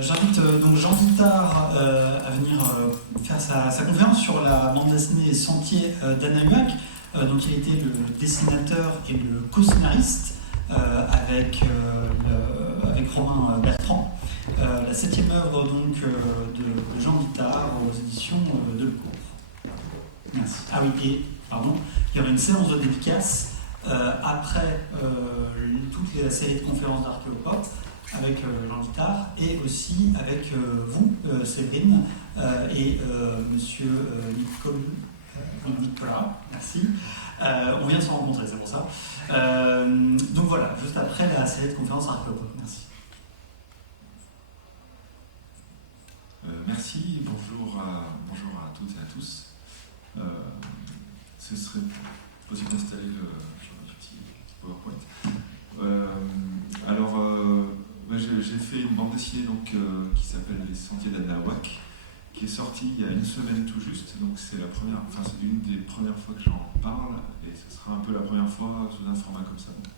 J'invite donc Jean Guittard à venir faire sa conférence sur la bande dessinée Sentier d'Anna Huac. Donc il était le dessinateur et le co-scénariste avec Romain Bertrand. La 7e œuvre donc, de Jean Guittard aux éditions Delcourt. Merci. Ah oui, et pardon, il y aura une séance de dédicace après toute la série de conférences d'Archéopop avec Jean Guittard et aussi avec vous, Séverine, et monsieur Nicolas, merci. On vient de se rencontrer, c'est pour ça. Donc voilà, juste après la série de conférences Archéopop. Merci. Merci, bonjour à toutes et à tous. Ce serait possible d'installer le petit PowerPoint. J'ai fait une bande dessinée qui s'appelle Les Sentiers d'Anna Huac, qui est sortie il y a une semaine tout juste. Donc c'est une des premières fois que j'en parle, et ce sera un peu la première fois sous un format comme ça. Donc,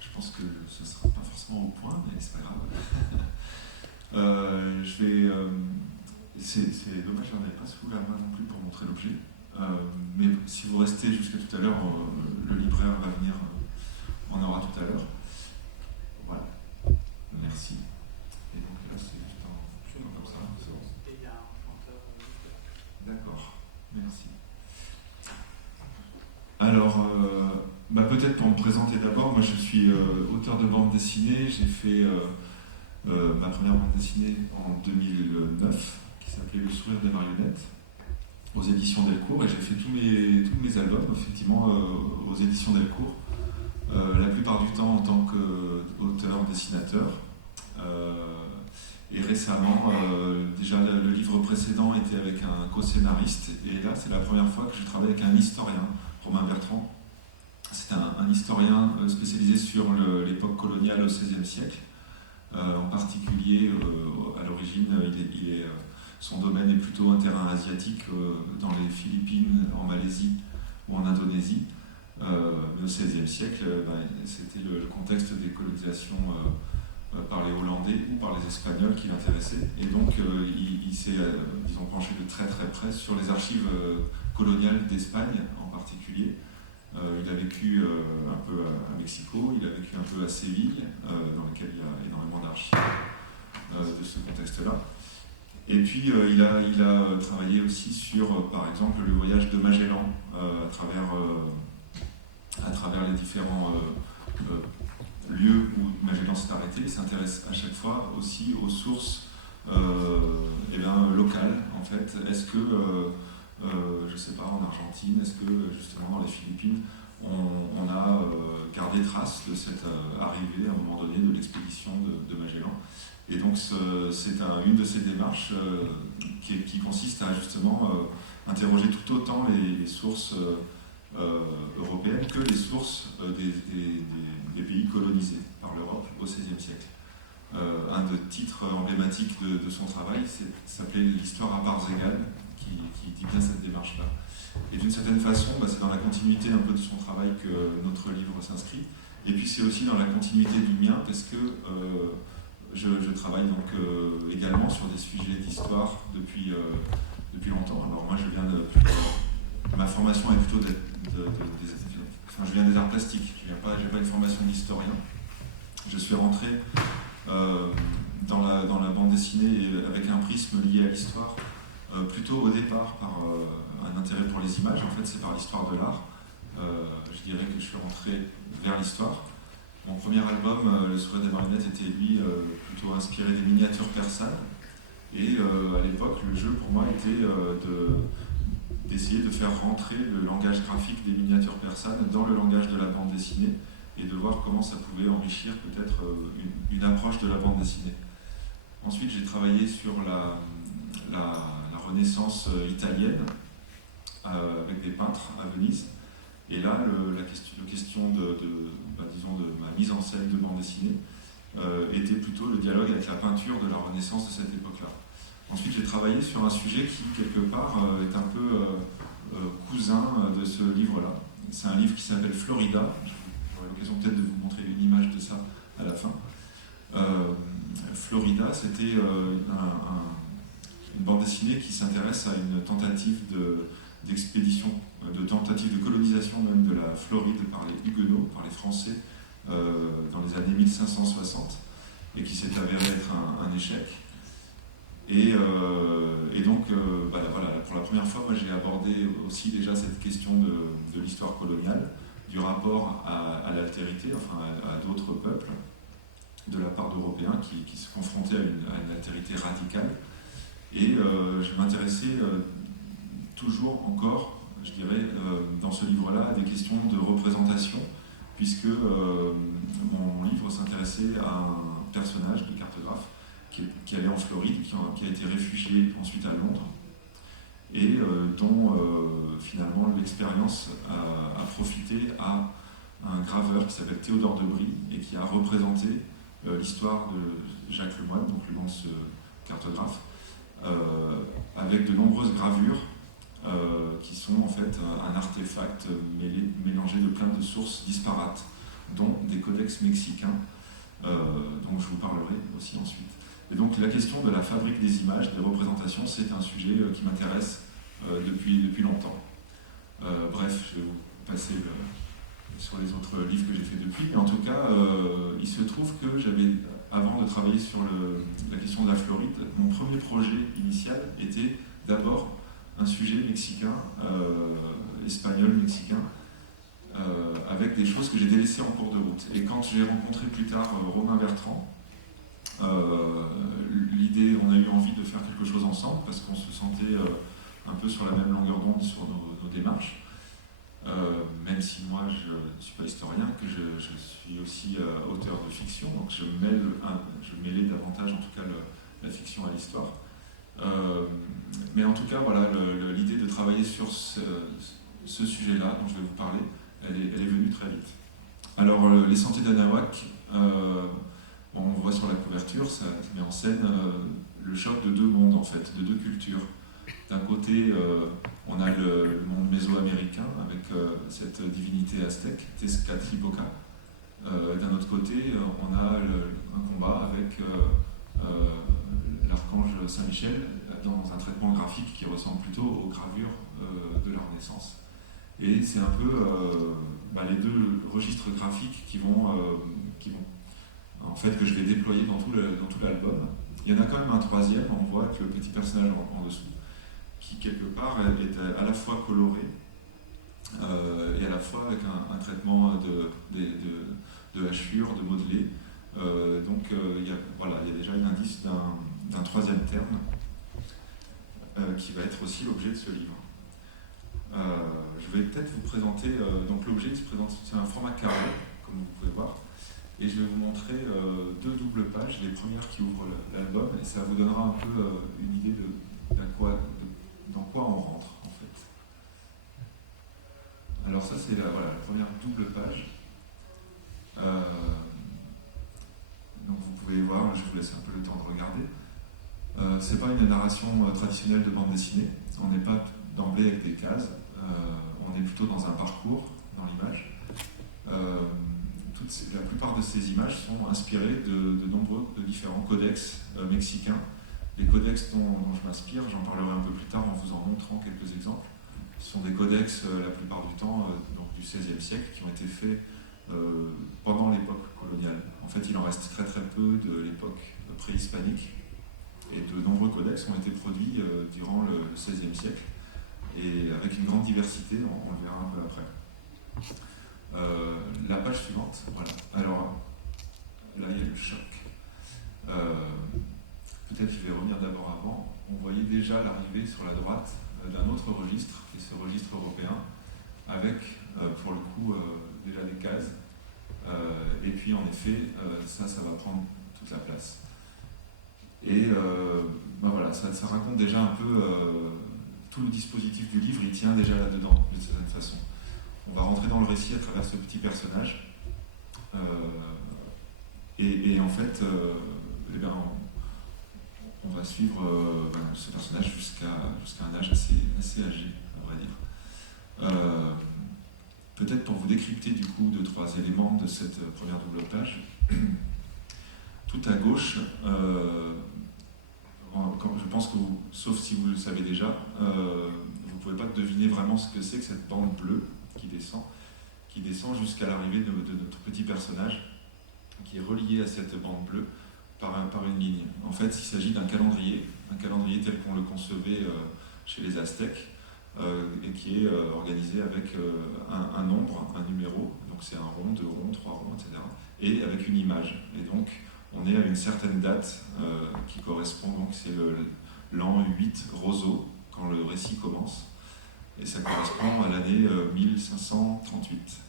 je pense que ce ne sera pas forcément au point, mais c'est pas grave. C'est dommage, j'en avais pas sous la main non plus pour montrer l'objet. Mais si vous restez jusqu'à tout à l'heure, le libraire va venir, on aura tout à l'heure. Voilà. Merci. Et donc là, c'est juste comme ça. Et il y a un pointeur juste là. D'accord. Merci. Alors, peut-être pour me présenter d'abord, moi je suis auteur de bande dessinée. J'ai fait ma première bande dessinée en 2009, qui s'appelait Le sourire des marionnettes, aux éditions Delcourt, et j'ai fait tous mes albums, effectivement, aux éditions Delcourt, la plupart du temps en tant qu'auteur-dessinateur. Et récemment, déjà le livre précédent était avec un co-scénariste, et là c'est la première fois que je travaille avec un historien, Romain Bertrand. C'est un historien spécialisé sur l'époque coloniale au XVIe siècle. En particulier, à l'origine, son domaine est plutôt un terrain asiatique, dans les Philippines, en Malaisie ou en Indonésie. Mais au XVIe siècle, c'était le contexte des colonisations par les Hollandais ou par les Espagnols qui l'intéressait. Et donc, il s'est penché de très très près sur les archives coloniales d'Espagne en particulier. Il a vécu un peu à Mexico, il a vécu un peu à Séville, dans lequel il y a énormément d'archives de ce contexte-là. Et puis il a travaillé aussi sur, par exemple, le voyage de Magellan à travers les différents lieux où Magellan s'est arrêté. Il s'intéresse à chaque fois aussi aux sources locales, en fait. Est-ce que je ne sais pas, en Argentine, est-ce que justement dans les Philippines, on a gardé trace de cette arrivée à un moment donné de l'expédition de Magellan. Et donc c'est une de ces démarches qui consiste à justement interroger tout autant les sources européennes que les sources des pays colonisés par l'Europe au XVIe siècle. Un des titres emblématiques de son travail s'appelait L'histoire à parts égales, qui dit bien cette démarche-là. Et d'une certaine façon, c'est dans la continuité un peu de son travail que notre livre s'inscrit. Et puis c'est aussi dans la continuité du mien, parce que je travaille donc également sur des sujets d'histoire depuis longtemps. Alors moi, ma formation est plutôt je viens des arts plastiques. Je n'ai pas une formation d'historien. Je suis rentré dans la bande dessinée avec un prisme lié à l'histoire. Plutôt au départ par un intérêt pour les images, en fait c'est par l'histoire de l'art. Je dirais que je suis rentré vers l'histoire. Mon premier album, Le sourire des marionnettes, était lui plutôt inspiré des miniatures persanes. Et à l'époque, le jeu pour moi était d'essayer de faire rentrer le langage graphique des miniatures persanes dans le langage de la bande dessinée et de voir comment ça pouvait enrichir peut-être une approche de la bande dessinée. Ensuite, j'ai travaillé sur la Renaissance italienne avec des peintres à Venise, et là la question de ma mise en scène de bande dessinée était plutôt le dialogue avec la peinture de la Renaissance de cette époque-là. Ensuite j'ai travaillé sur un sujet qui quelque part est un peu cousin de ce livre-là. C'est un livre qui s'appelle Florida. J'aurai l'occasion peut-être de vous montrer une image de ça à la fin. Florida, projet-là, c'était une bande dessinée qui s'intéresse à une tentative d'expédition, de tentative de colonisation même de la Floride par les Huguenots, par les Français, dans les années 1560, et qui s'est avéré être un échec. Et donc, voilà, pour la première fois, moi j'ai abordé aussi déjà cette question de l'histoire coloniale, du rapport à l'altérité, enfin à d'autres peuples, de la part d'Européens qui se confrontaient à une altérité radicale. Et je m'intéressais toujours encore, je dirais, dans ce livre-là, à des questions de représentation, puisque mon livre s'intéressait à un personnage de cartographe qui allait en Floride, qui a été réfugié ensuite à Londres, et dont finalement l'expérience a profité à un graveur qui s'appelle Théodore de Brie et qui a représenté l'histoire de Jacques Lemoyne, donc l'immense cartographe, avec de nombreuses gravures qui sont en fait un artefact mélangé de plein de sources disparates, dont des codex mexicains, dont je vous parlerai aussi ensuite. Et donc la question de la fabrique des images, des représentations, c'est un sujet qui m'intéresse depuis longtemps. Bref, je vais vous passer sur les autres livres que j'ai fait depuis. Mais en tout cas, il se trouve que j'avais, avant de travailler sur la question de la Floride, mon premier projet initial était d'abord un sujet mexicain, espagnol-mexicain, avec des choses que j'ai délaissées en cours de route. Et quand j'ai rencontré plus tard Romain Bertrand, l'idée, on a eu envie de faire quelque chose ensemble parce qu'on se sentait un peu sur la même longueur d'onde sur nos démarches, même si moi je ne suis pas historien, que je suis aussi auteur de fiction, donc je mêlais davantage en tout cas la fiction à l'histoire. Mais en tout cas, voilà, l'idée de travailler sur ce sujet-là dont je vais vous parler, elle est venue très vite. Alors, les Sentiers d'Anahuac, on voit sur la couverture, ça met en scène le choc de deux mondes, en fait, de deux cultures. D'un côté, on a le monde mésoaméricain avec cette divinité aztèque, Tezcatlipoca. D'un autre côté, on a un combat avec l'archange Saint-Michel dans un traitement graphique qui ressemble plutôt aux gravures de la Renaissance. Et c'est un peu les deux registres graphiques qui vont en fait, que je vais déployer dans tout l'album. Il y en a quand même un troisième, on voit avec le petit personnage en dessous, qui quelque part est à la fois coloré et à la fois avec un traitement de hachure, de modelé. Donc il y a déjà l'indice d'un troisième terme qui va être aussi l'objet de ce livre. Je vais peut-être vous présenter, donc l'objet se présente, c'est un format carré, comme vous pouvez voir, et je vais vous montrer deux doubles pages, les premières qui ouvrent l'album, et ça vous donnera un peu une idée dans quoi on rentre en fait. Alors ça c'est la première double page. Donc vous pouvez voir, je vous laisse un peu le temps de regarder. C'est pas une narration traditionnelle de bande dessinée, on n'est pas d'emblée avec des cases, on est plutôt dans un parcours dans l'image. La plupart de ces images sont inspirées de différents codex mexicains. Les codex dont je m'inspire, j'en parlerai un peu plus tard en vous en montrant quelques exemples. Ce sont des codex, la plupart du temps, donc du XVIe siècle, qui ont été faits pendant l'époque coloniale. En fait, il en reste très très peu de l'époque préhispanique. Et de nombreux codex ont été produits durant le XVIe siècle, et avec une grande diversité, on le verra un peu après. La page suivante, voilà. Alors, là il y a le choc. Peut-être je vais revenir d'abord avant. On voyait déjà l'arrivée sur la droite d'un autre registre, qui est ce registre européen, avec, pour le coup, déjà des cases. Et puis, en effet, ça va prendre toute la place. Et voilà, ça raconte déjà un peu tout le dispositif du livre, il tient déjà là-dedans, d'une certaine façon. On va rentrer dans le récit à travers ce petit personnage. Et en fait, on va suivre ce personnage jusqu'à un âge assez âgé, à vrai dire. Peut-être pour vous décrypter du coup 2-3 éléments de cette première double page. Tout tout à gauche, je pense que sauf si vous le savez déjà, vous ne pouvez pas deviner vraiment ce que c'est que cette bande bleue qui descend jusqu'à l'arrivée de notre petit personnage, qui est relié à cette bande bleue par une ligne. En fait, il s'agit d'un calendrier tel qu'on le concevait chez les Aztèques, et qui est organisé avec un nombre, un numéro, donc c'est un rond, 2 ronds, 3 ronds, etc., et avec une image. Et donc, on est à une certaine date qui correspond, donc c'est l'an 8 Roseau, quand le récit commence, et ça correspond à l'année 1538.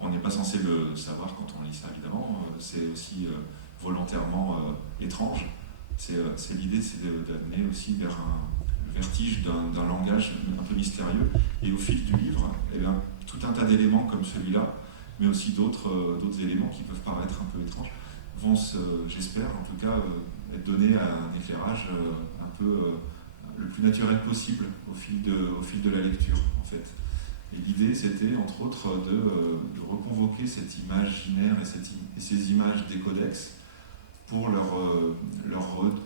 On n'est pas censé le savoir quand on lit ça, évidemment. C'est aussi volontairement étrange. L'idée, c'est d'amener aussi vers le vertige d'un langage un peu mystérieux. Et au fil du livre, eh bien, tout un tas d'éléments comme celui-là, mais aussi d'autres éléments qui peuvent paraître un peu étranges, vont, j'espère en tout cas, être donnés à un éclairage un peu le plus naturel possible au fil de la lecture, en fait. Et l'idée, c'était, entre autres, de reconvoquer cet imaginaire et ces images des codex pour leur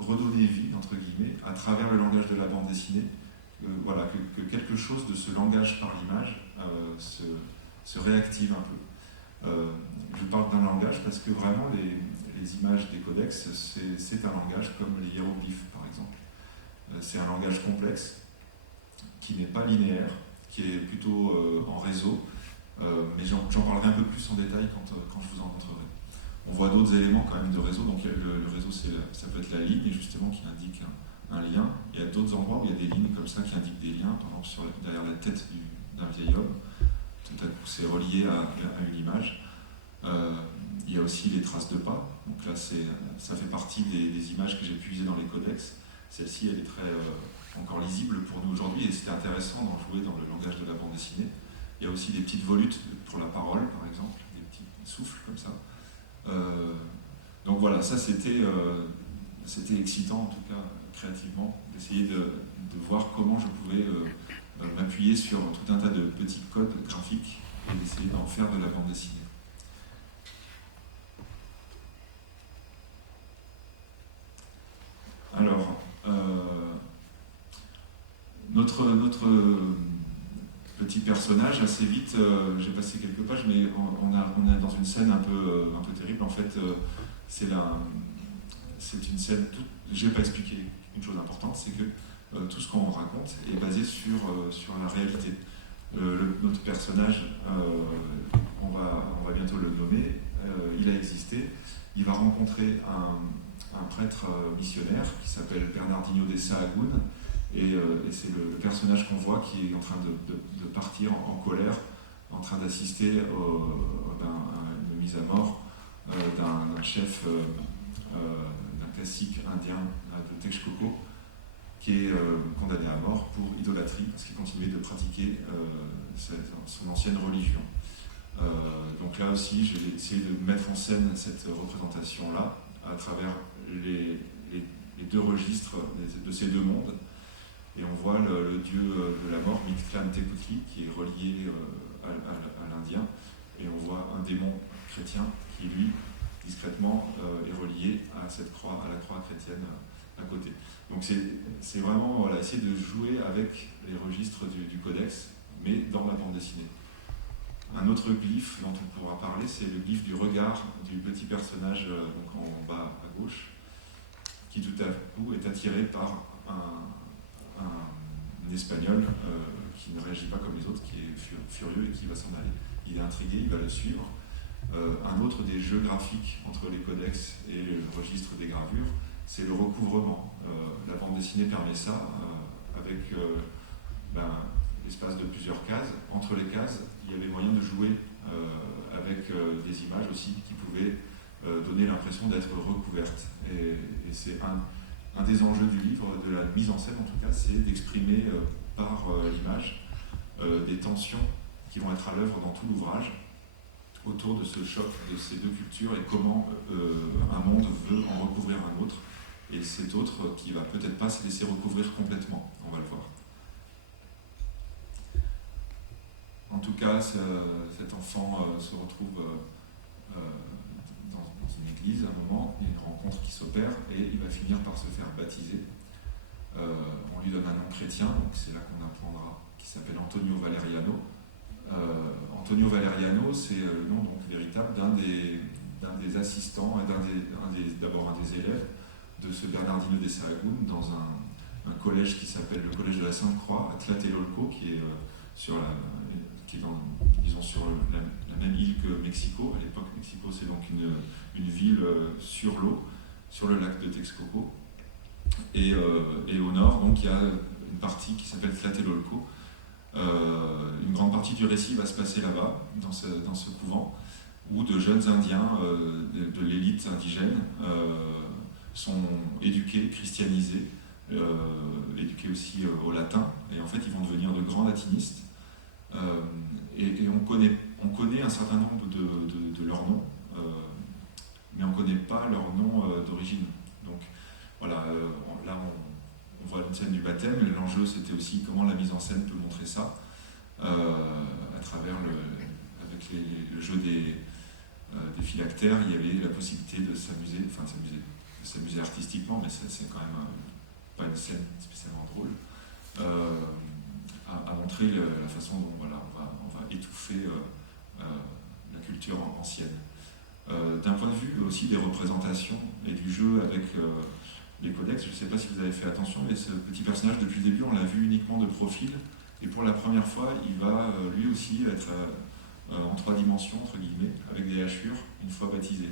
redonner vie, entre guillemets, à travers le langage de la bande dessinée. Voilà, que quelque chose de ce langage par l'image se réactive un peu. Je parle d'un langage parce que vraiment, les images des codex, c'est un langage comme les hiéroglyphes, par exemple. C'est un langage complexe, qui n'est pas linéaire, qui est plutôt en réseau, mais j'en parlerai un peu plus en détail quand je vous en montrerai. On voit d'autres éléments quand même de réseau, donc le réseau ça peut être la ligne justement qui indique un lien. Il y a d'autres endroits où il y a des lignes comme ça qui indiquent des liens, par exemple derrière la tête d'un vieil homme, tout à coup c'est relié à une image. Il y a aussi les traces de pas, donc là ça fait partie des images que j'ai puisées dans les codex. Celle-ci elle est très encore lisible pour nous aujourd'hui, et c'était intéressant d'en jouer dans le langage de la bande dessinée. Il y a aussi des petites volutes pour la parole, par exemple, des petits souffles comme ça. Donc voilà, ça c'était excitant, en tout cas créativement, d'essayer de voir comment je pouvais m'appuyer sur tout un tas de petits codes graphiques et d'essayer d'en faire de la bande dessinée. Alors, notre petit personnage, assez vite, j'ai passé quelques pages, mais on est dans une scène un peu terrible. En fait, c'est une scène je n'ai pas expliqué une chose importante, c'est que tout ce qu'on raconte est basé sur la réalité. Notre personnage, on va bientôt le nommer, il a existé. Il va rencontrer un prêtre missionnaire qui s'appelle Bernardino de Sahagún, et c'est le personnage qu'on voit qui est en train de partir en colère, en train d'assister à une mise à mort d'un chef, d'un cacique indien de Texcoco, qui est condamné à mort pour idolâtrie parce qu'il continuait de pratiquer son ancienne religion. Donc là aussi, j'ai essayé de mettre en scène cette représentation-là à travers les deux registres de ces deux mondes. Et on voit le dieu de la mort, Mictlantecuhtli, qui est relié à l'Indien. Et on voit un démon chrétien qui, lui, discrètement, est relié à la croix chrétienne à côté. Donc c'est vraiment essayer de jouer avec les registres du codex, mais dans la bande dessinée. Un autre glyphe dont on pourra parler, c'est le glyphe du regard du petit personnage donc en bas à gauche, qui tout à coup est attiré par un Espagnol qui ne réagit pas comme les autres, qui est furieux et qui va s'en aller. Il est intrigué, il va le suivre. Un autre des jeux graphiques entre les codex et le registre des gravures, c'est le recouvrement. La bande dessinée permet ça avec l'espace de plusieurs cases. Entre les cases, il y avait moyen de jouer avec des images aussi qui pouvaient donner l'impression d'être recouvertes. Et c'est un des enjeux du livre, de la mise en scène en tout cas, c'est d'exprimer par l'image des tensions qui vont être à l'œuvre dans tout l'ouvrage autour de ce choc de ces deux cultures et comment un monde veut en recouvrir un autre, et cet autre qui va peut-être pas se laisser recouvrir complètement, on va le voir. En tout cas, cet enfant se retrouve dans une s'opère et il va finir par se faire baptiser. On lui donne un nom chrétien, donc c'est là qu'on apprendra, qui s'appelle Antonio Valeriano. Antonio Valeriano, c'est le nom donc véritable d'un des assistants et d'abord un des élèves de ce Bernardino de Sahagún dans un collège qui s'appelle le collège de la Sainte-Croix à Tlatelolco, qui est sur la même île que Mexico. À l'époque, Mexico, c'est donc une ville sur l'eau, sur le lac de Texcoco. Et au nord, donc, il y a une partie qui s'appelle Tlatelolco. Une grande partie du récit va se passer là-bas, dans ce couvent, où de jeunes Indiens de l'élite indigène sont éduqués, christianisés, éduqués aussi au latin, et en fait ils vont devenir de grands latinistes. Et on connaît un certain nombre de leurs noms, mais on ne connaît pas leur nom d'origine. Donc voilà, là on voit une scène du baptême, et l'enjeu c'était aussi comment la mise en scène peut montrer ça, à travers avec le jeu des phylactères. Il y avait la possibilité de s'amuser artistiquement, mais c'est quand même pas une scène spécialement drôle, à montrer la façon dont on va étouffer la culture ancienne. D'un point de vue aussi des représentations et du jeu avec les codex, je ne sais pas si vous avez fait attention, mais ce petit personnage, depuis le début, on l'a vu uniquement de profil, et pour la première fois, il va lui aussi être en 3 dimensions, entre guillemets, avec des hachures, une fois baptisé.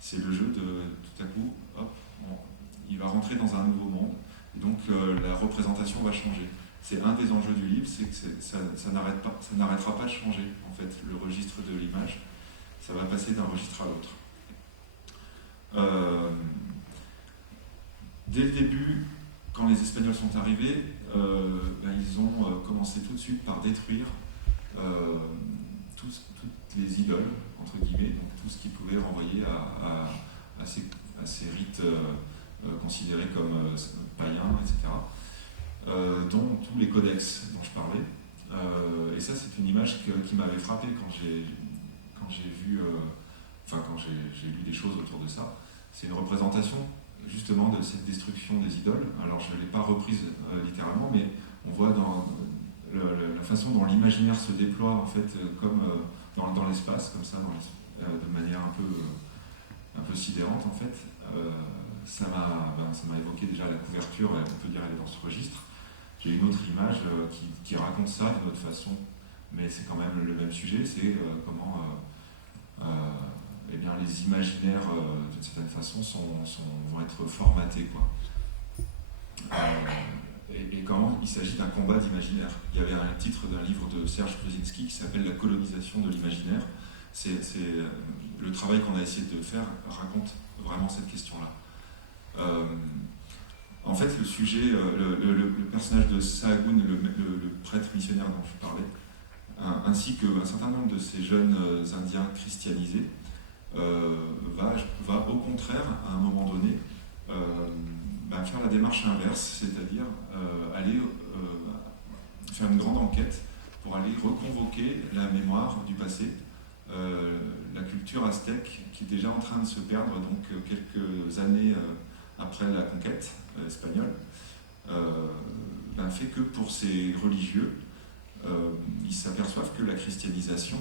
C'est le jeu de, tout à coup, hop, il va rentrer dans un nouveau monde, et donc la représentation va changer. C'est un des enjeux du livre, c'est que ça n'arrêtera pas de changer, en fait, le registre de l'image. Ça va passer d'un registre à l'autre. Dès le début, quand les Espagnols sont arrivés, ils ont commencé tout de suite par détruire toutes les idoles, entre guillemets, donc tout ce qui pouvait renvoyer à ces rites considérés comme païens, etc., dont tous les codex dont je parlais. Et ça, c'est une image qui m'avait frappé quand j'ai lu des choses autour de ça. C'est une représentation justement de cette destruction des idoles. Alors je ne l'ai pas reprise littéralement, mais on voit dans la façon dont l'imaginaire se déploie en fait comme dans l'espace, comme ça, de manière un peu sidérante en fait. Ça m'a évoqué déjà la couverture, et on peut dire elle est dans ce registre. J'ai une autre image qui raconte ça d'une autre façon, mais c'est quand même le même sujet, c'est comment eh bien, les imaginaires, d'une certaine façon, vont être formatés, quoi. Et quand il s'agit d'un combat d'imaginaire. Il y avait un titre d'un livre de Serge Brzezinski qui s'appelle « La colonisation de l'imaginaire ». Le travail qu'on a essayé de faire raconte vraiment cette question-là. En fait, le sujet, le personnage de Sahagún, le prêtre missionnaire dont je parlais, ainsi qu'un certain nombre de ces jeunes Indiens christianisés, va au contraire, à un moment donné, faire la démarche inverse, c'est-à-dire aller faire une grande enquête pour aller reconvoquer la mémoire du passé, la culture aztèque qui est déjà en train de se perdre, donc quelques années après la conquête espagnole, fait que pour ces religieux, ils s'aperçoivent que la christianisation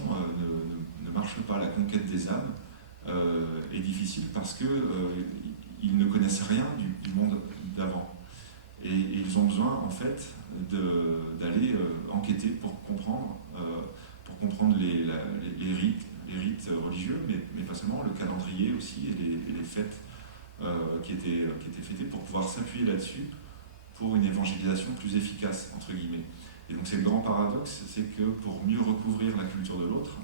ne marche pas, la conquête des âmes est difficile parce qu'ils ne connaissent rien du monde d'avant. Et ils ont besoin en fait d'aller enquêter pour comprendre les rites religieux, mais pas seulement, le calendrier aussi et les fêtes qui étaient fêtées pour pouvoir s'appuyer là-dessus pour une évangélisation plus efficace, entre guillemets. Et donc c'est le grand paradoxe, c'est que pour mieux recouvrir la culture de l'autre,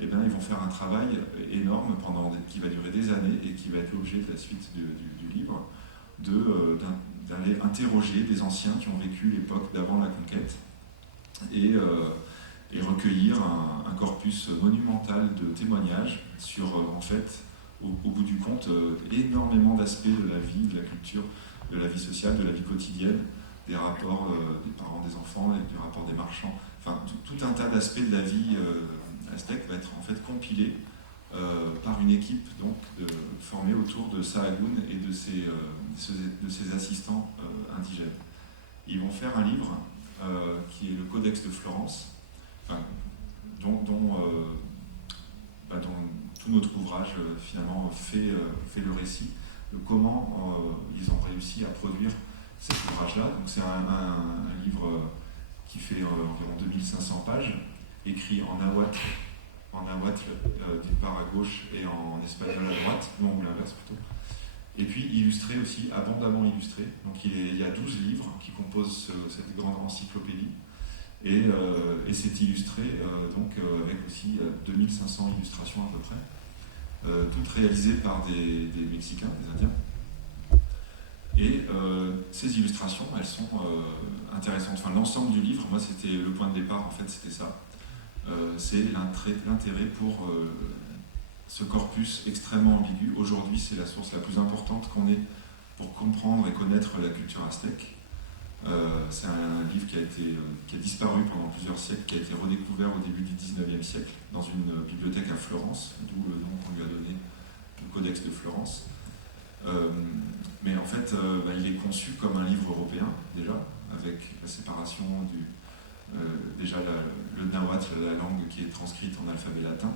eh bien, ils vont faire un travail énorme qui va durer des années et qui va être l'objet de la suite du livre, d'aller interroger des anciens qui ont vécu l'époque d'avant la conquête et recueillir un corpus monumental de témoignages sur, en fait, au bout du compte, énormément d'aspects de la vie, de la culture, de la vie sociale, de la vie quotidienne, des rapports des parents, des enfants, et du rapport des marchands. Enfin, tout un tas d'aspects de la vie aztèque va être en fait compilé par une équipe donc, formé autour de Sahagún et de ses assistants indigènes. Ils vont faire un livre qui est le Codex de Florence, dont tout notre ouvrage finalement fait le récit de comment ils ont réussi à produire cet ouvrage-là. Donc c'est un livre qui fait environ 2500 pages, écrit en nahuatl d'une part à gauche et en espagnol à droite, non ou l'inverse plutôt. Et puis illustré aussi, abondamment illustré. Donc il y a 12 livres qui composent cette grande encyclopédie. Et c'est illustré avec aussi 2500 illustrations à peu près, toutes réalisées par des Mexicains, des Indiens. Et ces illustrations, elles sont intéressantes. Enfin, l'ensemble du livre, moi, c'était le point de départ, en fait, c'était ça. C'est l'intérêt pour ce corpus extrêmement ambigu. Aujourd'hui, c'est la source la plus importante qu'on ait pour comprendre et connaître la culture aztèque. C'est un livre qui a disparu pendant plusieurs siècles, qui a été redécouvert au début du XIXe siècle dans une bibliothèque à Florence, d'où le nom qu'on lui a donné, le Codex de Florence. Mais en fait, il est conçu comme un livre européen, déjà, avec la séparation déjà le nahuatl, la langue qui est transcrite en alphabet latin.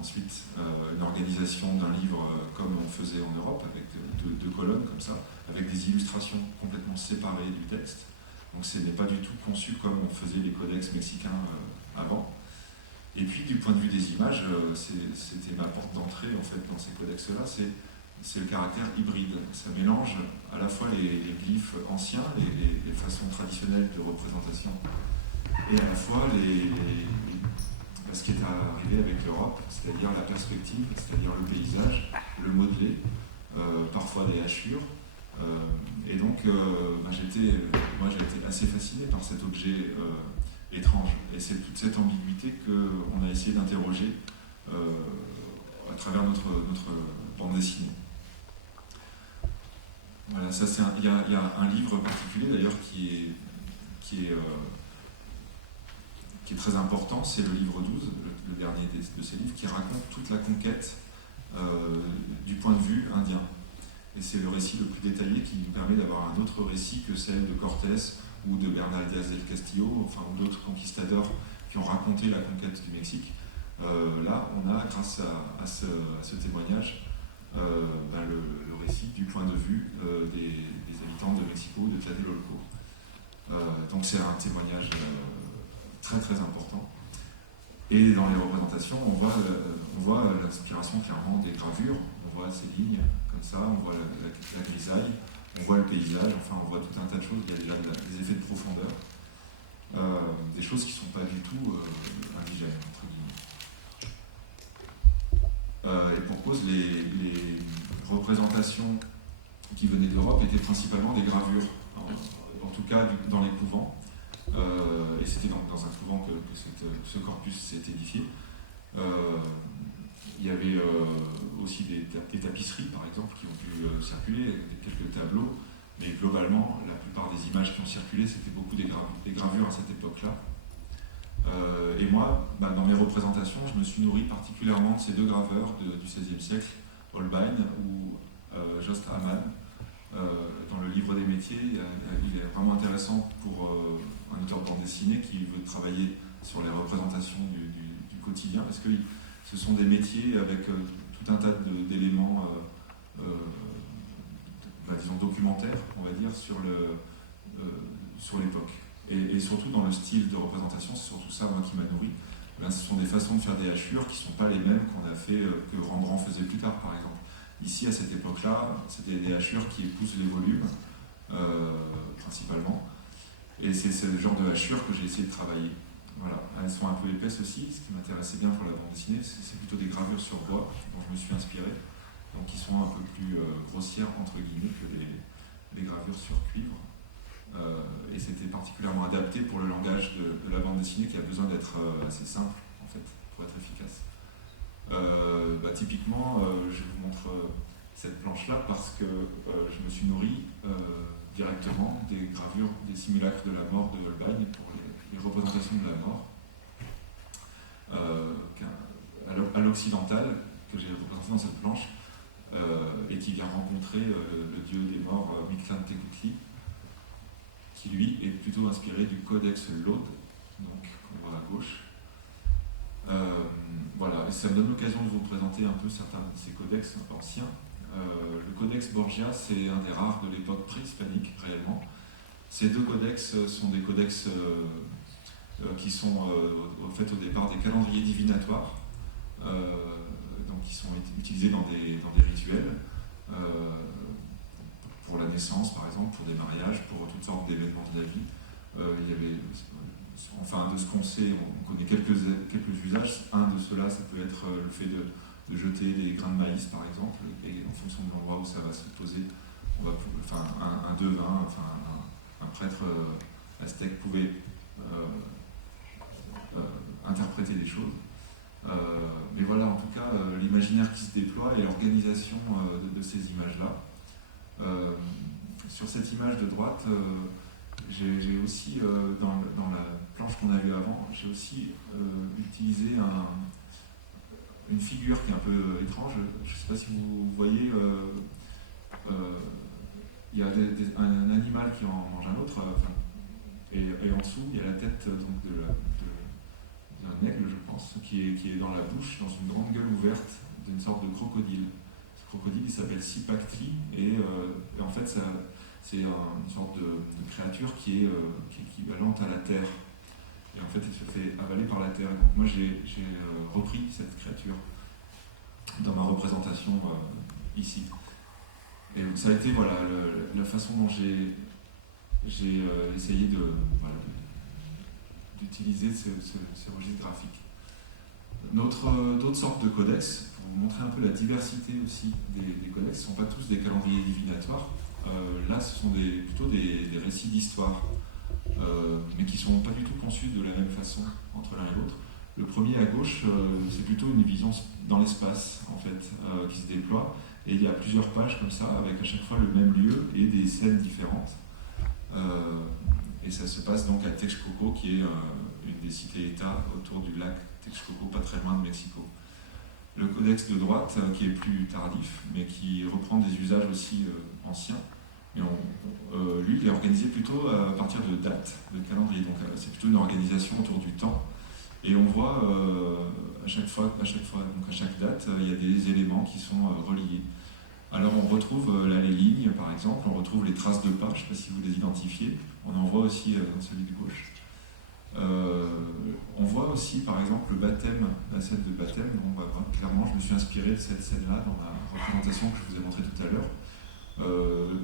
Ensuite, une organisation d'un livre comme on faisait en Europe, avec deux colonnes comme ça, avec des illustrations complètement séparées du texte. Donc ce n'est pas du tout conçu comme on faisait les codex mexicains avant. Et puis du point de vue des images, c'était ma porte d'entrée en fait dans ces codex-là, c'est le caractère hybride. Ça mélange à la fois les glyphes anciens, les façons traditionnelles de représentation, et à la fois ce qui est arrivé avec l'Europe, c'est-à-dire la perspective, c'est-à-dire le paysage, le modelé, parfois des hachures. Et donc, j'ai été assez fasciné par cet objet étrange. Et c'est toute cette ambiguïté qu'on a essayé d'interroger à travers notre bande dessinée. Voilà, ça il y a un livre particulier d'ailleurs qui est très important, c'est le livre 12, le dernier de ces livres, qui raconte toute la conquête du point de vue indien. Et c'est le récit le plus détaillé qui nous permet d'avoir un autre récit que celle de Cortés ou de Bernal Díaz del Castillo, ou d'autres conquistadors qui ont raconté la conquête du Mexique. Là, on a, grâce à ce témoignage, le récit du point de vue des habitants de Mexico, de Tlatelolco. Donc c'est un témoignage très très important. Et dans les représentations, on voit l'inspiration clairement des gravures, on voit ces lignes comme ça, on voit la grisaille, on voit le paysage, on voit tout un tas de choses, il y a déjà des effets de profondeur, des choses qui ne sont pas du tout indigènes, entre guillemets. Et pour cause, les représentations qui venaient d'Europe étaient principalement des gravures, en tout cas dans les couvents. Et c'était dans un couvent que ce corpus s'est édifié. Il y avait aussi des tapisseries, par exemple, qui ont pu circuler, quelques tableaux, mais globalement, la plupart des images qui ont circulé, c'était beaucoup des gravures à cette époque-là. Et moi, dans mes représentations, je me suis nourri particulièrement de ces deux graveurs du XVIe siècle, Holbein ou Jost Hamann. Dans le livre des métiers, il est vraiment intéressant pour un auteur de bande dessinée qui veut travailler sur les représentations du quotidien, parce que ce sont des métiers avec tout un tas d'éléments, disons, documentaires, on va dire, sur l'époque. Et surtout dans le style de représentation, c'est surtout ça, moi, qui m'a nourri. Ce sont des façons de faire des hachures qui ne sont pas les mêmes que Rembrandt faisait plus tard, par exemple. Ici, à cette époque-là, c'était des hachures qui épousent les volumes, principalement. Et c'est le genre de hachures que j'ai essayé de travailler. Voilà. Elles sont un peu épaisses aussi. Ce qui m'intéressait bien pour la bande dessinée, c'est plutôt des gravures sur bois dont je me suis inspiré. Donc, qui sont un peu plus grossières, entre guillemets, que les gravures sur cuivre. Et c'était particulièrement adapté pour le langage de la bande dessinée qui a besoin d'être assez simple, en fait, pour être efficace. Typiquement, je vous montre cette planche-là parce que je me suis nourri directement des gravures, des simulacres de la mort de Holbein pour les représentations de la mort. À l'occidental, que j'ai représenté dans cette planche, et qui vient rencontrer le dieu des morts, Mictlantecuhtli, qui lui est plutôt inspiré du codex Laude, donc qu'on voit à gauche. Voilà, et ça me donne l'occasion de vous présenter un peu certains de ces codex anciens. Le codex Borgia, c'est un des rares de l'époque préhispanique, réellement. Ces deux codex sont des codex qui sont en fait au départ des calendriers divinatoires, donc qui sont utilisés dans des rituels, pour la naissance par exemple, pour des mariages, pour toutes sortes d'événements de la vie. Il y avait, enfin de ce qu'on sait, on connaît quelques usages. Un de ceux-là, ça peut être le fait de jeter des grains de maïs par exemple, et en fonction de l'endroit où ça va se poser, on va, enfin un devin, enfin un prêtre aztèque pouvait interpréter des choses. Mais voilà, en tout cas, l'imaginaire qui se déploie et l'organisation de ces images-là. Sur cette image de droite, j'ai aussi, dans la planche qu'on a vue avant, j'ai aussi utilisé une figure qui est un peu étrange. Je ne sais pas si vous voyez, il y a un animal qui en mange un autre, et en dessous, il y a la tête donc, d'un aigle, je pense, qui est dans la bouche, dans une grande gueule ouverte d'une sorte de crocodile. Ce crocodile, il s'appelle Sipactli, et en fait, c'est une sorte de créature qui est équivalente à la terre. Et en fait, elle se fait avaler par la terre. Donc moi, j'ai repris cette créature dans ma représentation ici. Et ça a été voilà, la façon dont j'ai essayé d'utiliser ces registres graphiques. D'autres sortes de codex, pour vous montrer un peu la diversité aussi des codex, ce ne sont pas tous des calendriers divinatoires. Là, ce sont plutôt des récits d'histoire, mais qui ne sont pas du tout conçus de la même façon entre l'un et l'autre. Le premier à gauche, c'est plutôt une vision dans l'espace, en fait, qui se déploie, et il y a plusieurs pages comme ça, avec à chaque fois le même lieu et des scènes différentes. Et ça se passe donc à Texcoco, qui est une des cités-États autour du lac Texcoco, pas très loin de Mexico. Le codex de droite, qui est plus tardif, mais qui reprend des usages aussi anciens, et lui, il est organisé plutôt à partir de dates, de calendrier. Donc c'est plutôt une organisation autour du temps. Et on voit à chaque date, il y a des éléments qui sont reliés. Alors on retrouve là les lignes, par exemple, on retrouve les traces de pas, je ne sais pas si vous les identifiez, on en voit aussi dans celui de gauche. On voit aussi par exemple le baptême, la scène de baptême. Bon, bah, clairement je me suis inspiré de cette scène-là dans la représentation que je vous ai montrée tout à l'heure.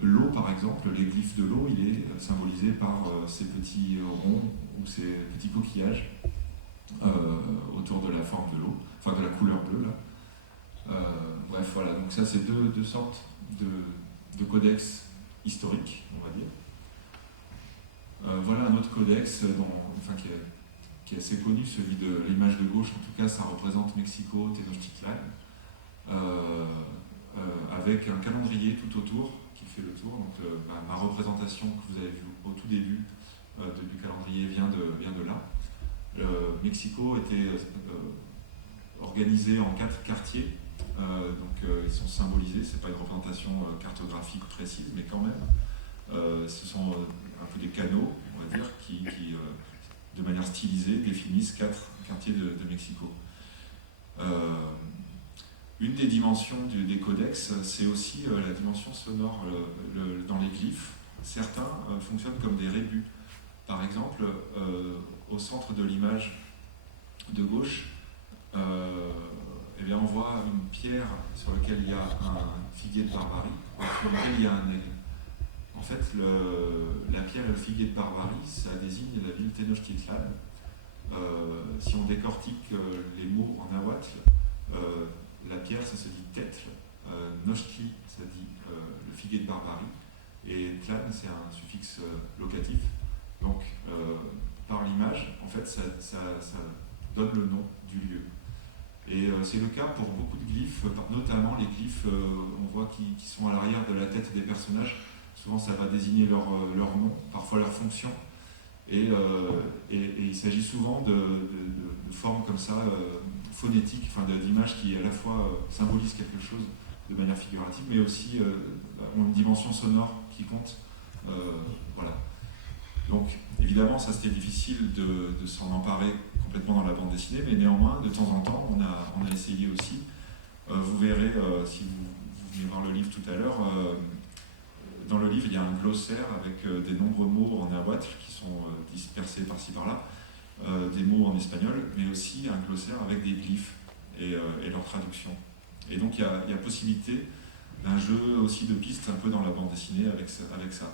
L'eau par exemple, les glyphes de l'eau, il est symbolisé par ces petits ronds ou ces petits coquillages autour de la forme de l'eau, enfin de la couleur bleue là. Bref voilà, donc ça c'est deux sortes de codex historiques, on va dire. Voilà un autre codex qui est assez connu, celui de l'image de gauche, en tout cas ça représente Mexico, Tenochtitlan, avec un calendrier tout autour qui fait le tour. Donc ma représentation que vous avez vue au tout début du calendrier vient de là. Mexico était organisé en 4 quartiers, donc ils sont symbolisés, c'est pas une représentation cartographique précise, mais quand même, ce sont un peu des canaux, on va dire, qui de manière stylisée, définissent 4 quartiers de Mexico. Une des dimensions des codex, c'est aussi la dimension sonore dans les glyphes. Certains fonctionnent comme des rébus. Par exemple, au centre de l'image de gauche, eh bien, on voit une pierre sur laquelle il y a un figuier de barbarie, sur lequel il y a un aigle. En fait, la pierre et le figuier de barbarie, ça désigne la ville Tenochtitlan. Si on décortique les mots en nahuatl, la pierre, ça se dit Tetl, Nochtli, ça dit le figuier de barbarie, et Tlan, c'est un suffixe locatif. Donc, par l'image, en fait, ça donne le nom du lieu. Et c'est le cas pour beaucoup de glyphes, notamment les glyphes, on voit qui sont à l'arrière de la tête des personnages. Souvent, ça va désigner leur nom, parfois leur fonction. Et il s'agit souvent de formes comme ça, phonétiques, enfin d'images qui à la fois symbolisent quelque chose de manière figurative, mais aussi ont une dimension sonore qui compte. Voilà. Donc évidemment, ça c'était difficile de s'en emparer complètement dans la bande dessinée, mais néanmoins, de temps en temps, on a essayé aussi. Vous verrez, si vous venez voir le livre tout à l'heure, dans le livre, il y a un glossaire avec des nombreux mots en nahuatl qui sont dispersés par-ci par-là, des mots en espagnol, mais aussi un glossaire avec des glyphes et leur traduction. Et donc il y a possibilité d'un jeu aussi de pistes un peu dans la bande dessinée avec ça.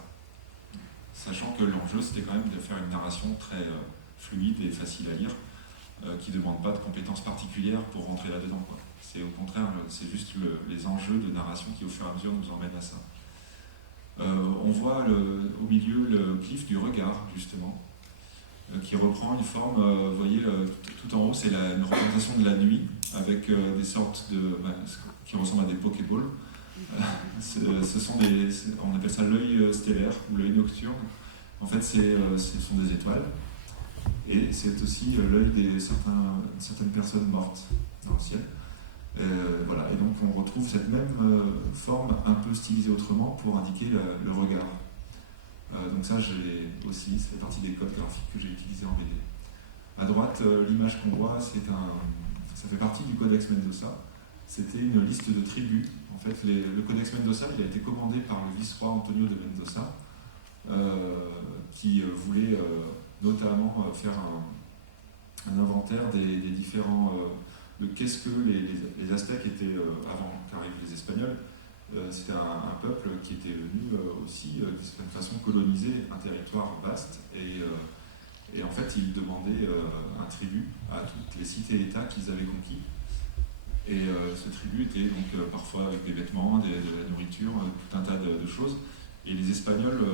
Sachant que l'enjeu c'était quand même de faire une narration très fluide et facile à lire, qui ne demande pas de compétences particulières pour rentrer là-dedans, quoi. C'est au contraire, c'est juste les enjeux de narration qui au fur et à mesure nous emmènent à ça. On voit au milieu le glyphe du regard, justement, qui reprend une forme, vous voyez, tout en haut, c'est une représentation de la nuit, avec des sortes qui ressemblent à des pokéballs. Ce sont on appelle ça l'œil stellaire, ou l'œil nocturne. En fait, ce sont des étoiles, et c'est aussi l'œil de certaines personnes mortes dans le ciel. Voilà, et donc on retrouve cette même forme un peu stylisée autrement pour indiquer le regard. Donc ça, aussi, c'est partie des codes graphiques que j'ai utilisés en BD. À droite, l'image qu'on voit, ça fait partie du Codex Mendoza. C'était une liste de tribus. En fait, le Codex Mendoza, il a été commandé par le vice-roi Antonio de Mendoza, qui voulait notamment faire un inventaire des différents... de qu'est-ce que les Aztèques étaient, avant qu'arrivent les Espagnols. C'était un peuple qui était venu aussi, de certaine façon, coloniser un territoire vaste, et en fait, ils demandaient un tribut à toutes les cités-États qu'ils avaient conquis. Et ce tribut était donc parfois avec des vêtements, de la nourriture, tout un tas de choses. Et les Espagnols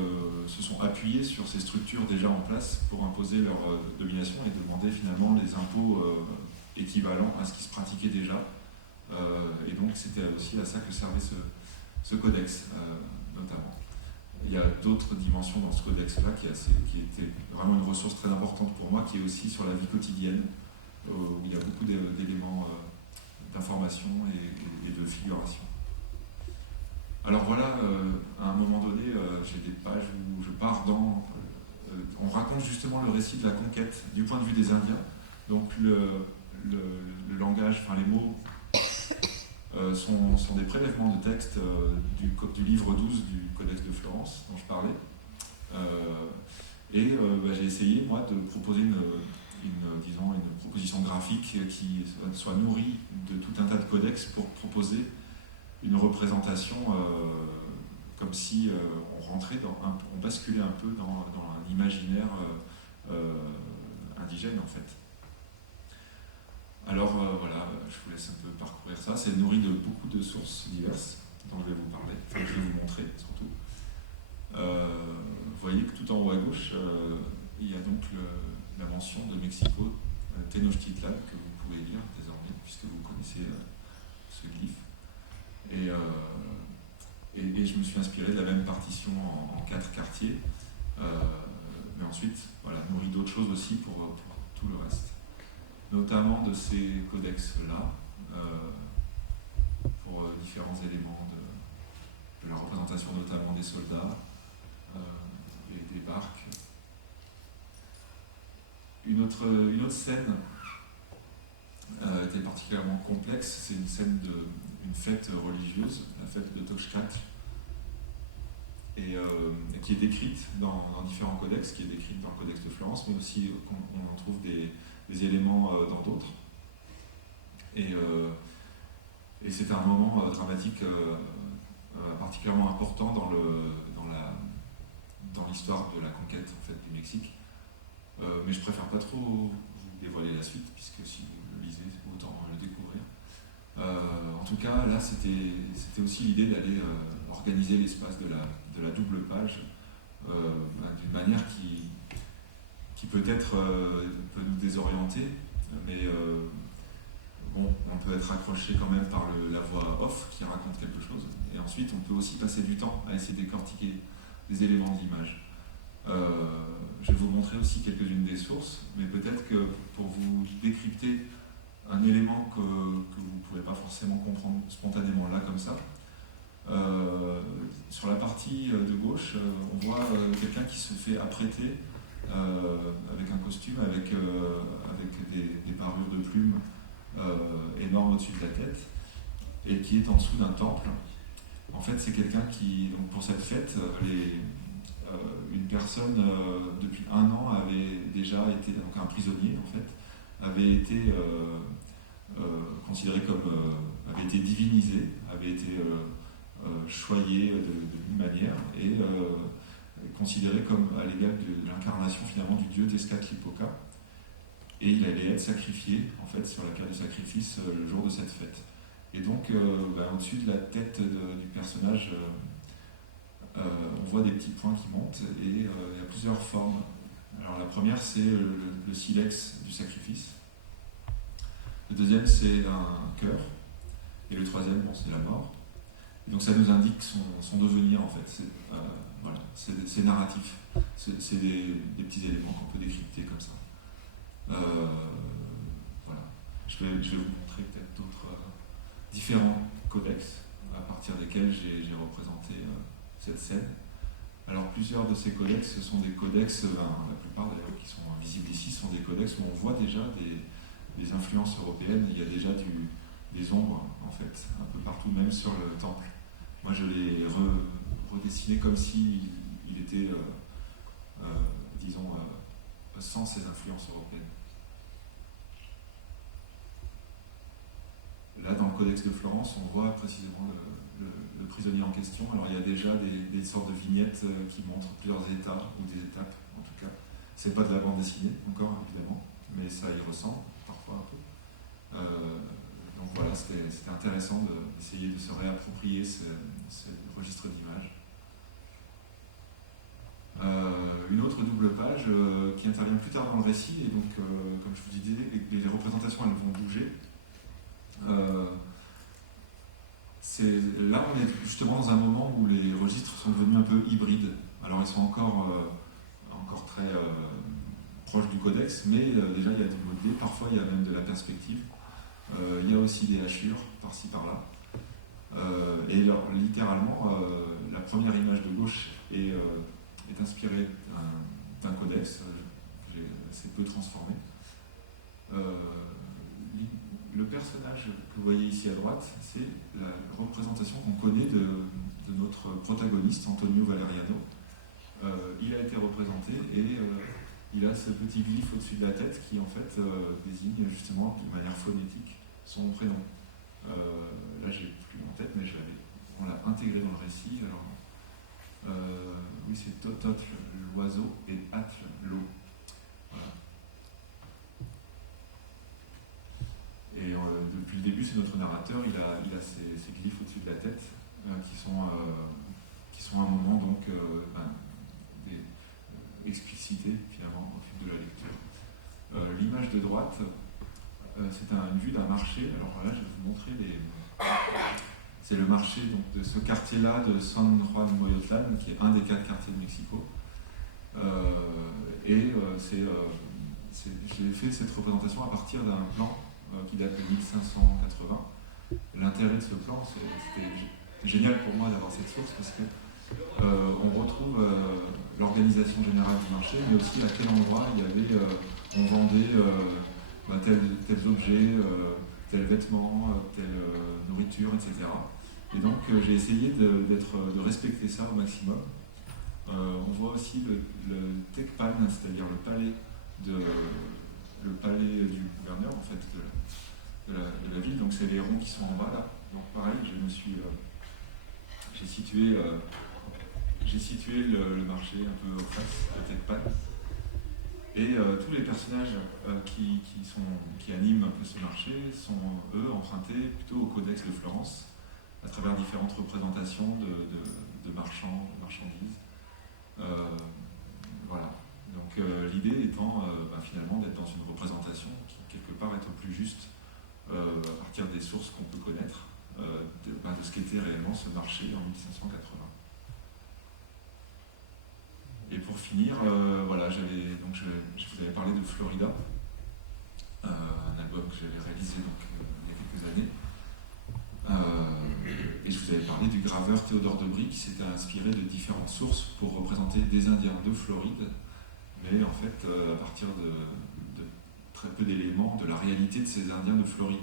se sont appuyés sur ces structures déjà en place pour imposer leur domination et demander finalement les impôts équivalents à ce qui se pratiquait déjà. Et donc c'était aussi à ça que servait ce codex, notamment. Il y a d'autres dimensions dans ce codex-là qui était vraiment une ressource très importante pour moi, qui est aussi sur la vie quotidienne, où il y a beaucoup d'éléments d'information et de figuration. Alors voilà, à un moment donné, j'ai des pages où je pars dans... on raconte justement le récit de la conquête du point de vue des Indiens. Donc le langage, enfin les mots, sont des prélèvements de texte du livre 12 du Codex de Florence dont je parlais. J'ai essayé, moi, de proposer une proposition graphique qui soit nourrie de tout un tas de codex pour proposer une représentation comme si on rentrait on basculait un peu dans un imaginaire indigène, en fait. Alors voilà, je vous laisse un peu parcourir ça. C'est nourri de beaucoup de sources diverses dont je vais vous parler, enfin, je vais vous montrer surtout. Vous voyez que tout en haut à gauche, il y a donc la mention de Mexico, Tenochtitlan, que vous pouvez lire désormais, puisque vous connaissez ce glyphe. Et je me suis inspiré de la même partition en 4 quartiers, mais ensuite, voilà, nourri d'autres choses aussi pour tout le reste. Notamment de ces codex-là, pour différents éléments de la représentation notamment des soldats et des barques. Une autre scène était particulièrement complexe, c'est une scène d'une fête religieuse, la fête de Toxcat, et qui est décrite dans différents codex, qui est décrite dans le codex de Florence, mais aussi on en trouve des éléments dans d'autres. Et c'est un moment dramatique particulièrement important dans l'histoire de la conquête, en fait, du Mexique. Mais je préfère pas trop vous dévoiler la suite, puisque si vous le lisez, autant le découvrir. En tout cas, là, c'était aussi l'idée d'aller organiser l'espace de la double page d'une manière qui peut-être peut nous désorienter, mais on peut être accroché quand même par la voix off qui raconte quelque chose. Et ensuite, on peut aussi passer du temps à essayer de décortiquer des éléments d'image. Je vais vous montrer aussi quelques-unes des sources, mais peut-être que pour vous décrypter un élément que vous ne pourrez pas forcément comprendre spontanément là comme ça, sur la partie de gauche, on voit quelqu'un qui se fait apprêter avec un costume, avec des parures de plumes énormes au-dessus de la tête, et qui est en dessous d'un temple. En fait, c'est quelqu'un qui, donc pour cette fête, une personne depuis 1 an avait déjà été, donc un prisonnier en fait, avait été considéré comme, avait été divinisé, avait été choyé d'une manière et considéré comme à l'égal de l'incarnation finalement du dieu Tezcatlipoca, et il allait être sacrifié en fait sur la pierre de sacrifice le jour de cette fête. Et donc au-dessus de la tête du personnage, on voit des petits points qui montent, et il y a plusieurs formes. Alors la première, c'est le silex du sacrifice. Le deuxième, c'est un cœur. Et le troisième, c'est la mort. Et donc ça nous indique son devenir, en fait. C'est narratif. C'est des petits éléments qu'on peut décrypter comme ça. Voilà. Je vais vous montrer peut-être d'autres différents codex à partir desquels j'ai représenté cette scène. Alors plusieurs de ces codex, ce sont des codex, la plupart d'ailleurs qui sont visibles ici, sont des codex où on voit déjà des influences européennes. Il y a déjà des ombres en fait, un peu partout, même sur le temple. Moi je l'ai redessiné comme si il était, disons, sans ces influences européennes. Là, dans le Codex de Florence, on voit précisément le prisonnier en question. Alors, il y a déjà des sortes de vignettes qui montrent plusieurs états, ou des étapes en tout cas. C'est pas de la bande dessinée, encore évidemment, mais ça y ressemble parfois un peu. Donc voilà, c'était intéressant d'essayer de se réapproprier ce registre d'images. Une autre double page qui intervient plus tard dans le récit, et donc, comme je vous disais, les représentations elles vont bouger. Là, on est justement dans un moment où les registres sont devenus un peu hybrides. Alors, ils sont encore très proches du codex, mais déjà, il y a du modelé, parfois, il y a même de la perspective. Il y a aussi des hachures, par-ci, par-là. Et alors, littéralement, la première image de gauche est inspirée d'un codex. J'ai assez peu transformé. Le personnage que vous voyez ici à droite, c'est la représentation qu'on connaît de notre protagoniste, Antonio Valeriano. Il a été représenté et il a ce petit glyphe au-dessus de la tête qui en fait désigne justement de manière phonétique son prénom. Là, j'ai plus en tête, mais on l'a intégré dans le récit. Alors, oui, c'est Tototl, l'oiseau, et Atl, l'eau. Voilà. Et depuis le début, c'est notre narrateur, il a ces glyphes au-dessus de la tête qui sont à un moment donc explicités finalement au fil de la lecture. L'image de droite, c'est une vue d'un marché. Alors là, je vais vous montrer c'est le marché donc, de ce quartier-là de San Juan Moyotlan, qui est un des 4 quartiers de Mexico. J'ai fait cette représentation à partir d'un plan qui date de 1580. L'intérêt de ce plan, c'était génial pour moi d'avoir cette source parce que on retrouve l'organisation générale du marché, mais aussi à quel endroit on vendait tels objets, tels vêtements, telle nourriture, etc. Et donc j'ai essayé de respecter ça au maximum. On voit aussi le Tecpan, c'est-à-dire le palais du gouverneur en fait de la ville. Donc c'est les ronds qui sont en bas là. Donc pareil, j'ai situé le marché un peu en face de Tecpan. Et tous les personnages qui animent un peu ce marché sont, eux, empruntés plutôt au Codex de Florence, à travers différentes représentations de marchands, de marchandises. Voilà. Donc l'idée étant finalement d'être dans une représentation qui, quelque part, est au plus juste à partir des sources qu'on peut connaître de ce qu'était réellement ce marché en 1580. Et pour finir, voilà, je vous avais parlé de Florida, un album que j'avais réalisé donc, il y a quelques années. Et je vous vous avez parlé du graveur Théodore de Bry qui s'était inspiré de différentes sources pour représenter des Indiens de Floride, mais en fait à partir de très peu d'éléments de la réalité de ces Indiens de Floride,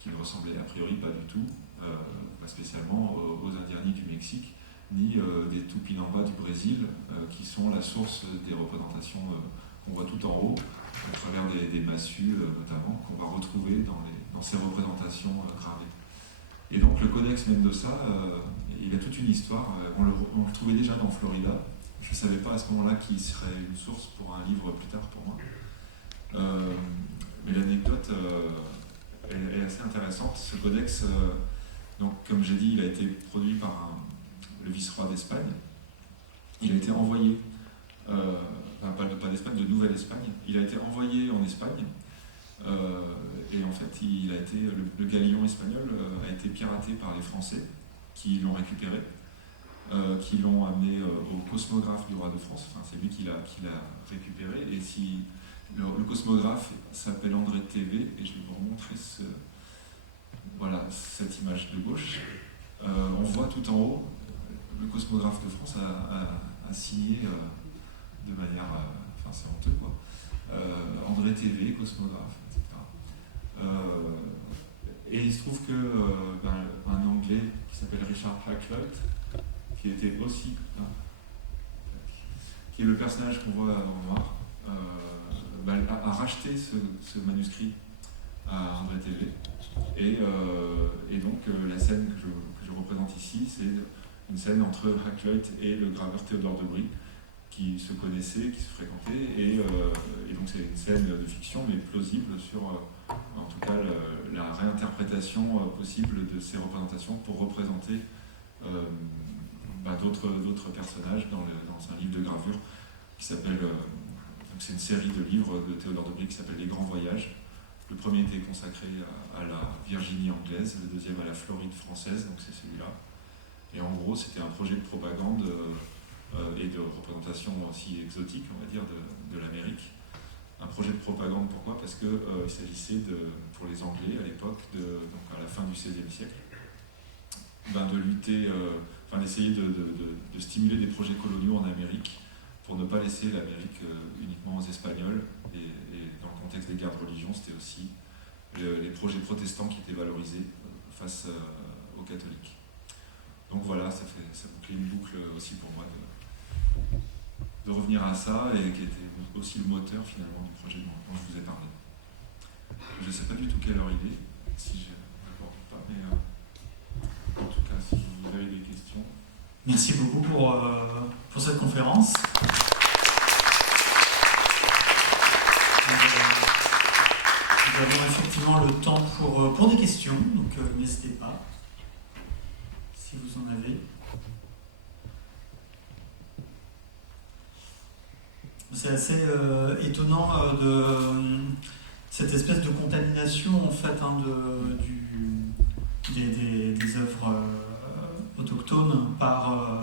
qui ne ressemblaient a priori pas du tout, pas spécialement aux Indiens ni du Mexique, ni des Tupinambas du Brésil, qui sont la source des représentations qu'on voit tout en haut, à travers des massues notamment, qu'on va retrouver dans ces représentations gravées. Et donc le Codex Mendoza, il a toute une histoire, on le trouvait déjà dans Florida, je ne savais pas à ce moment-là qu'il serait une source pour un livre plus tard pour moi. Mais l'anecdote est assez intéressante. Ce codex, donc, comme j'ai dit, il a été produit par le vice-roi d'Espagne. Il a été envoyé, pas d'Espagne, de Nouvelle-Espagne. Il a été envoyé en Espagne. Et en fait, le galion espagnol a été piraté par les Français qui l'ont récupéré, qui l'ont amené au cosmographe du roi de France. Enfin, c'est lui qui l'a récupéré. Et le cosmographe s'appelle André TV, et je vais vous remontrer cette image de gauche. On voit tout en haut, le cosmographe de France a signé de manière, c'est honteux quoi, André TV, cosmographe, etc. Et il se trouve que un Anglais qui s'appelle Richard Hakluyt, qui était aussi, qui est le personnage qu'on voit en noir, a racheté ce manuscrit à André TV. Et donc la scène que je représente ici, c'est une scène entre Hakluyt et le graveur Théodore de Bry, qui se connaissaient, qui se fréquentaient, et donc c'est une scène de fiction, mais plausible sur, en tout cas, la réinterprétation possible de ces représentations pour représenter d'autres personnages dans un livre de gravure qui s'appelle... c'est une série de livres de Théodore de Bry qui s'appelle Les Grands Voyages. Le premier était consacré à la Virginie anglaise, le deuxième à la Floride française, donc c'est celui-là. Et en gros, c'était un projet de propagande et de représentation aussi exotique, on va dire, de l'Amérique. Un projet de propagande, pourquoi ? Parce qu'il s'agissait, pour les Anglais à l'époque, donc à la fin du XVIe siècle, de lutter, d'essayer de stimuler des projets coloniaux en Amérique pour ne pas laisser l'Amérique uniquement aux Espagnols. Et dans le contexte des guerres de religion, c'était aussi les projets protestants qui étaient valorisés face aux catholiques. Donc voilà, ça bouclait une boucle aussi pour moi de revenir à ça, et qui était aussi le moteur finalement du projet dont je vous ai parlé. Je ne sais pas du tout quelle heure il est, si je ne m'apporte pas, mais en tout cas, si vous avez des questions. Merci beaucoup pour cette conférence. Nous avons effectivement le temps pour des questions, donc n'hésitez pas, si vous en avez. C'est assez étonnant de cette espèce de contamination en fait des œuvres autochtones par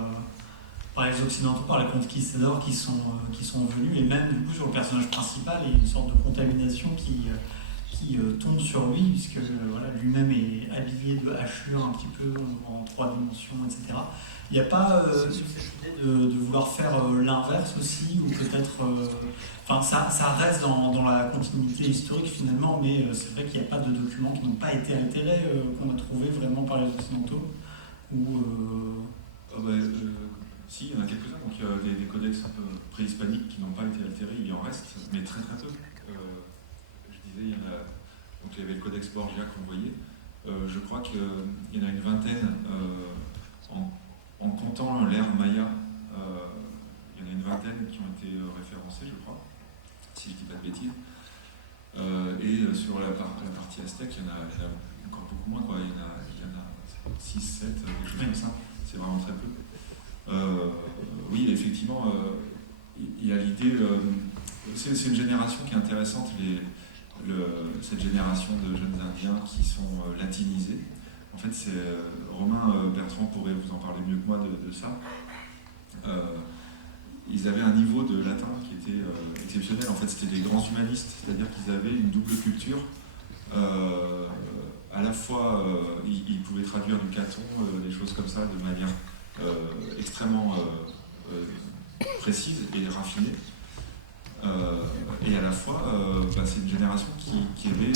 les Occidentaux, par les conquistadors qui sont venus, et même du coup sur le personnage principal, il y a une sorte de contamination qui tombe sur lui, puisque lui-même est habillé de hachures un petit peu en 3 dimensions, etc. Il n'y a pas cette idée de vouloir faire l'inverse aussi, ou peut-être... ça reste dans la continuité historique finalement, mais c'est vrai qu'il n'y a pas de documents qui n'ont pas été altérés, qu'on a trouvé vraiment par les Occidentaux. Si, il y en a quelques-uns, donc il y a des codex un peu préhispaniques qui n'ont pas été altérés, il y en reste, mais très très peu. Je disais, il y avait le codex Borgia qu'on voyait, je crois qu'il y en a une vingtaine, en comptant l'ère Maya, il y en a une vingtaine qui ont été référencées, je crois, si je ne dis pas de bêtises. Et sur la partie aztèque, il y en a encore beaucoup moins, quoi. Il y en a 6, 7, quelque chose comme ça. C'est vraiment très peu. Oui, effectivement, il y a l'idée... c'est une génération qui est intéressante, cette génération de jeunes Indiens qui sont latinisés. En fait, Romain Bertrand pourrait vous en parler mieux que moi de ça. Ils avaient un niveau de latin qui était exceptionnel. En fait, c'était des grands humanistes, c'est-à-dire qu'ils avaient une double culture. À la fois, ils pouvaient traduire du Caton, des choses comme extrêmement précise et raffinée. Et à la fois, c'est une génération qui avait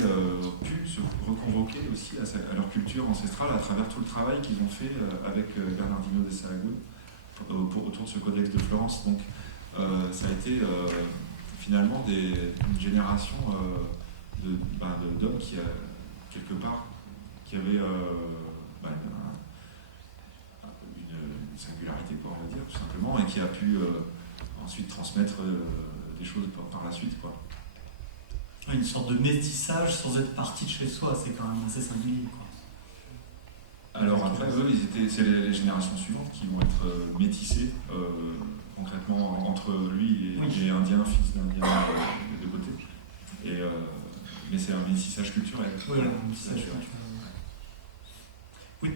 pu se reconvoquer aussi à leur culture ancestrale à travers tout le travail qu'ils ont fait avec Bernardino de Sahagún autour de ce codex de Florence. Donc ça a été finalement une génération d'hommes qui, quelque part, qui avaient une singularité, quoi, on va dire, tout simplement, et qui a pu ensuite transmettre des choses par la suite, quoi. Une sorte de métissage sans être parti de chez soi, c'est quand même assez singulier, quoi. Alors après, eux, c'est les générations suivantes qui vont être métissées concrètement entre lui et Indien, fils d'Indien de côté. Mais c'est un métissage culturel. Oui, un métissage culturel. Oui.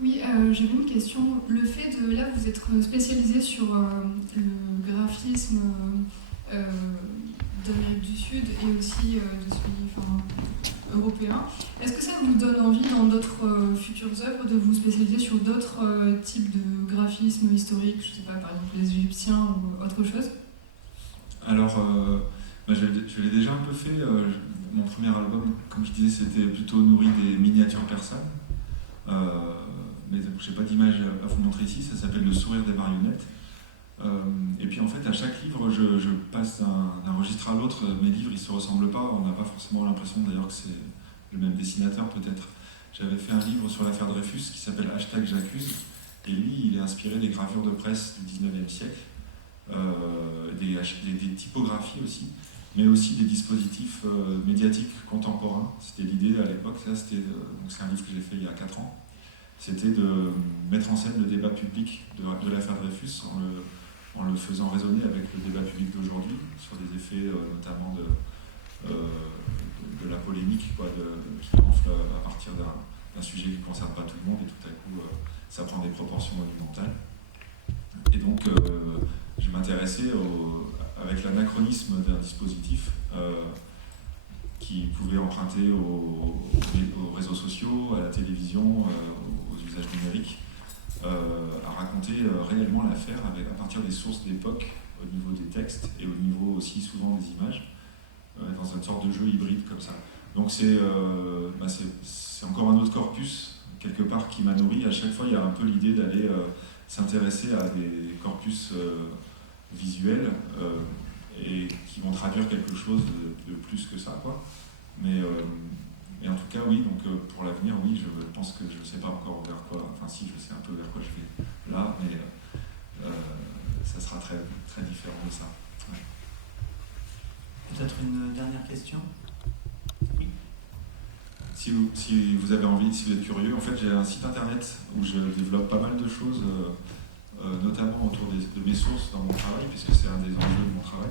Oui, j'avais une question. Le fait de, là, vous êtes spécialisé sur le graphisme d'Amérique du Sud et aussi de celui européen. Est-ce que ça vous donne envie, dans d'autres futures œuvres, de vous spécialiser sur d'autres types de graphisme historique, je ne sais pas, par exemple les Égyptiens ou autre chose? Alors, je l'ai déjà un peu fait. Mon premier album, comme je disais, c'était plutôt nourri des miniatures persanes. Mais je n'ai pas d'image à vous montrer ici, ça s'appelle Le sourire des marionnettes. Et puis en fait, à chaque livre, je passe d'un registre à l'autre. Mes livres, ils ne se ressemblent pas, on n'a pas forcément l'impression d'ailleurs que c'est le même dessinateur peut-être. J'avais fait un livre sur l'affaire Dreyfus qui s'appelle #J'accuse, et lui, il est inspiré des gravures de presse du 19e siècle, des typographies aussi, mais aussi des dispositifs médiatiques contemporains. C'était l'idée à l'époque, c'est un livre que j'ai fait il y a 4 ans. C'était de mettre en scène le débat public de l'affaire Dreyfus en le faisant résonner avec le débat public d'aujourd'hui, sur des effets notamment de la polémique, quoi, qui enfle à partir d'un sujet qui ne concerne pas tout le monde, et tout à coup ça prend des proportions monumentales. Et donc je m'intéressais avec l'anachronisme d'un dispositif qui pouvait emprunter aux réseaux sociaux, à la télévision, aux usages numériques, à raconter réellement l'affaire à partir des sources d'époque, au niveau des textes et au niveau aussi souvent des images, dans une sorte de jeu hybride comme ça. Donc c'est encore un autre corpus, quelque part, qui m'a nourri. À chaque fois, il y a un peu l'idée d'aller s'intéresser à des corpus visuels et qui vont traduire quelque chose de plus que ça, quoi. Mais en tout cas, oui, donc pour l'avenir, oui, je pense que je ne sais pas encore vers quoi, enfin si, je sais un peu vers quoi je vais là, mais ça sera très, très différent de ça. Ouais. Peut-être une dernière question? Oui. Si vous avez envie, si vous êtes curieux, en fait, j'ai un site internet où je développe pas mal de choses, notamment autour de mes sources dans mon travail, puisque c'est un des enjeux de mon travail.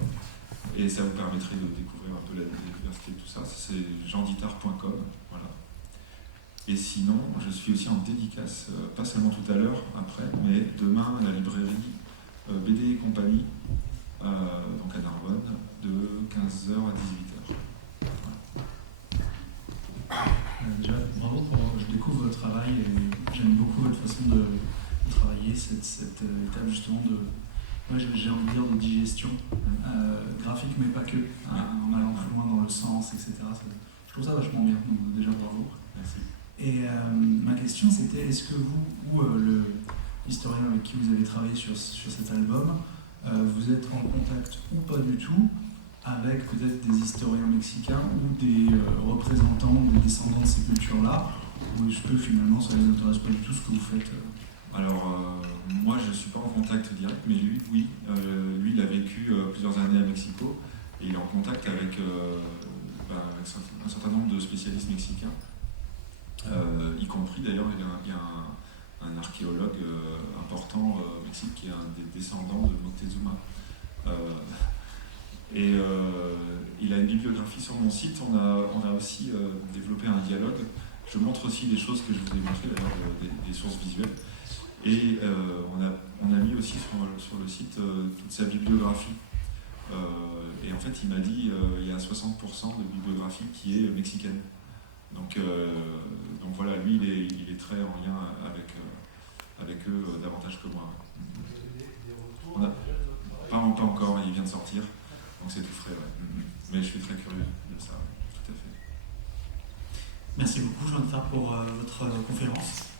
Et ça vous permettrait de découvrir un peu la diversité de tout ça. C'est jeandittard.com, voilà. Et sinon, je suis aussi en dédicace, pas seulement tout à l'heure, après, mais demain à la librairie BD et compagnie, donc à Narbonne, de 15h à 18h. Voilà. Déjà, bravo je découvre votre travail et j'aime beaucoup votre façon de travailler, cette étape justement de... Moi, j'ai envie de dire de digestion graphique, mais pas que, en allant plus loin dans le sens, etc. Je trouve ça vachement bien, donc déjà bravo. Merci. Et ma question c'était, est-ce que vous, ou l'historien avec qui vous avez travaillé sur cet album, vous êtes en contact ou pas du tout avec peut-être des historiens mexicains ou des représentants ou des descendants de ces cultures-là, ou est-ce que finalement ça ne les intéresse pas du tout ce que vous faites Alors, moi je ne suis pas en contact direct, mais lui, oui. Lui, il a vécu plusieurs années à Mexico et il est en contact avec un certain nombre de spécialistes mexicains, y compris d'ailleurs, il y a un archéologue important au Mexique qui est un des descendants de Moctezuma. Il a une bibliographie sur mon site. On a aussi développé un dialogue. Je montre aussi des choses que je vous ai montrées d'ailleurs, des sources visuelles. Et on a mis aussi sur le site toute sa bibliographie. Et en fait, il m'a dit il y a 60% de bibliographie qui est mexicaine. Donc voilà, lui, il est très en lien avec eux davantage que moi. On a, pas encore, il vient de sortir, donc c'est tout frais. Ouais. Mais je suis très curieux de ça, tout à fait. Merci beaucoup, Jean Guittard, pour votre conférence.